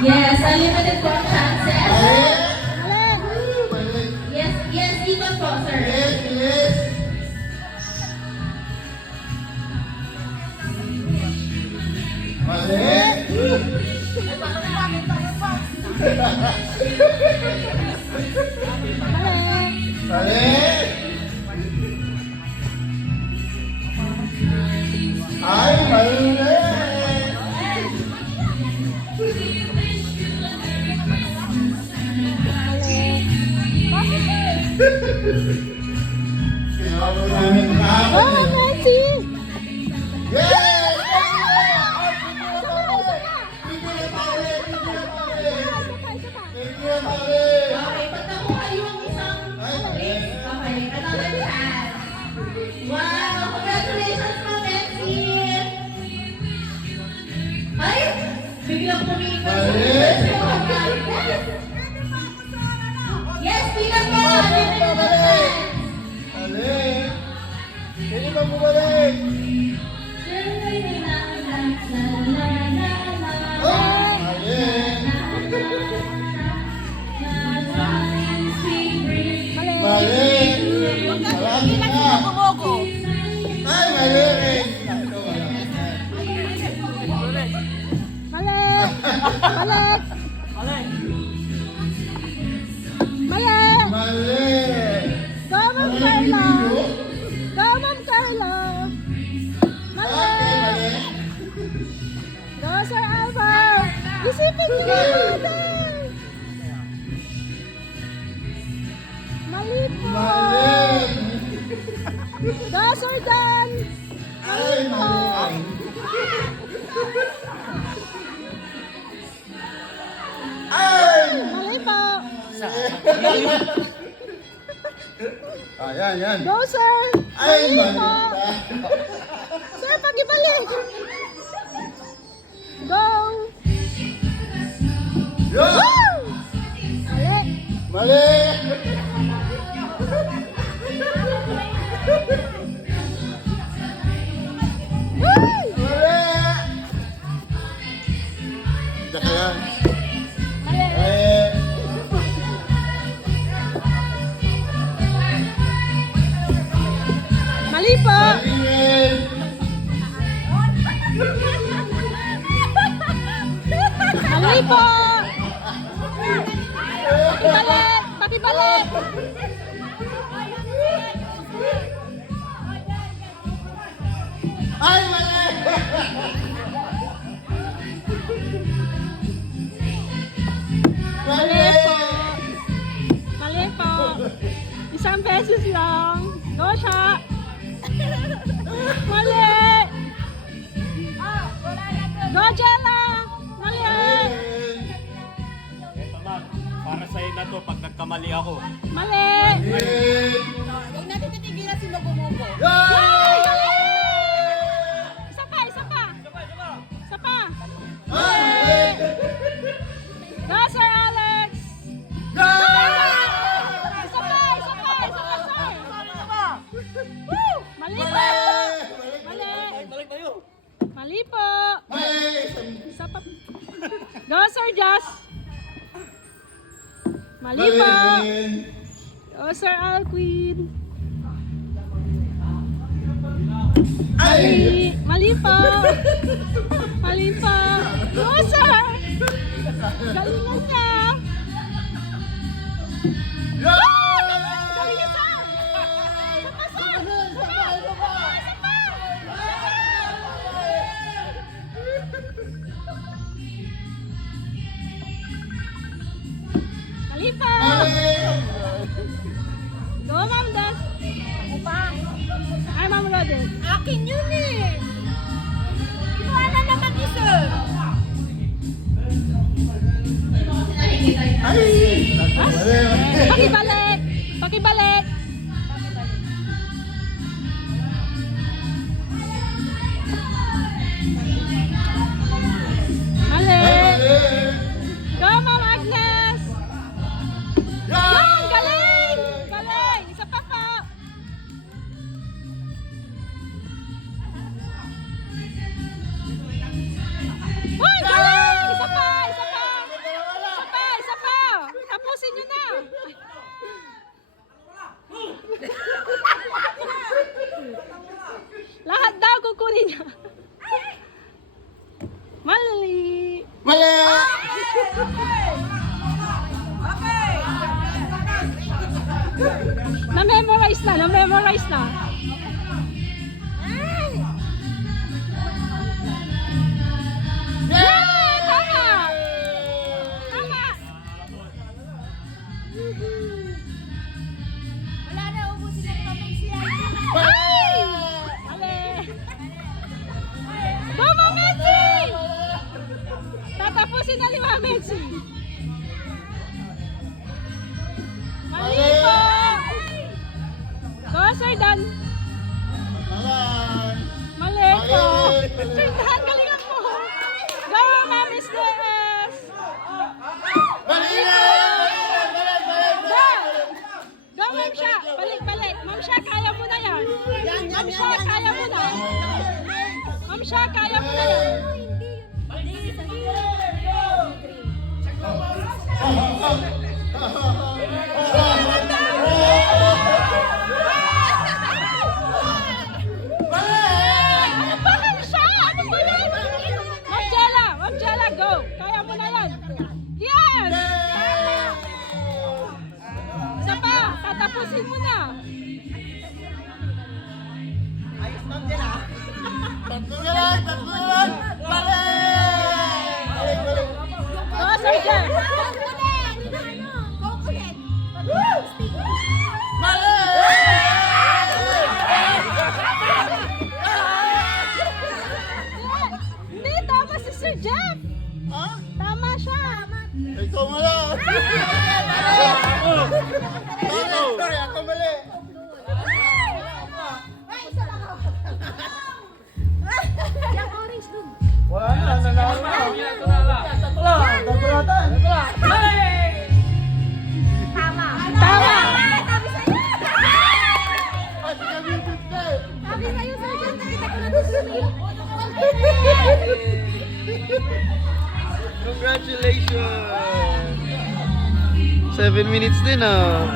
Yes, unlimited po ang chances. Mali. Yes, yes, even po, sir. Bilis, bilis. Mali. Mali. Ay, mali. Pinalo namin kahapon Oh, eh. Messi! Yes! Okay, pag nakuha yung isang okay, another chance. Wow, congratulations po, Messi! Ay, biglang pumipas. Yes, bilang po! Unlimited po chance. Hindi ba bumalik? Mali! Marami na! Ay, mali rin! Mali! Mali! Mali! Go, Ma'am Carla! Go, Ma'am Carla! Mali! Mali! Go, Sir Alva! Isipin niyo natin! Mali po! Mali! Go, Sir Dan! Ay, mali! Ay! Mali po! Ah, yan, yan. Go, Sir! Ay, Mali mali po! ka. Sir, pag-ibalik! Go! Yun! Woo! Mali! Mali! Woo! Mali! Daka yan. Mali! Mali! Mali po! Mali rin. Mali po! Pakibalik! Pakibalik! Ay, mali! Mali po! Mali po! Isang beses lang. Go siya! Mali! Go, Jella! Mali! Eto ma'am, para sa'yo na to pag nagkamali ako. Mali! Huwag natin titigilan si Mogo-Mogo. Yay! Mali! Isa pa! Isa pa! Isa pa! Mali! Go, Sir Alex! Isa pa! Isa pa! Isa pa, Sir! Woo! Mali po! Mali! Mali po! Isa pa. Go, Sir Jas! Mali po! Go, Sir Alquin! Mali! Mali po! Mali po! Go, Sir! Galingan niya! Galing niya, Sir! Isa pa, Sir! Isa pa! Isa pa! Mali po! Go, Ma'am Des! Ako pa. Ay, Ma'am Rodel! Akin yun eh. Kinuha na naman ni Sir. Nakikita niyo. Ay! Mali! Pakibalik! Pakibalik! Mali! Go, Ma'am Agnes! Yan! Galing! Galing! Isa pa po! Uy! Galing! Isa pa! Isa pa! Na-memorize na. Yay! Tama! Tama! Wala na, ubusin ang kamay siya. Ay! Mali! Go, Ma'am Metsi! Tatapusin na ni Ma'am Metsi. Mali po! Go, Sir Dan. Malay. Mali po. Mali. Sir Dan, galingan mo. Go, Ma'am Miss Des. Mali! Go! Go, Ma'am Sha. Balik, balik. Ma'am Sha, kaya mo na yan. Ma'am Sha, kaya mo na. Ma'am Sha, kaya mo na yan. Ano ba, Ma'am Sha? Ano ba yan? Ma'am Jella, go. Kaya mo na yan. Yes! Isa pa, tatapusin mo na. Tatlo na lang! Tatlo na lang! Mali! Balik, balik! Go, Sir Jeff. Mali! Hindi, tama si Sir Jeff. Ha? Tama siya. Ikaw mali! Sorry, ako mali! Wala na, nanalo na. Dagulatan. Tama. Ay, si Camille Pizte. Sabi sa'yo, Sir John, nakita ko na doon eh. Congratulations! 7 minutes din ah.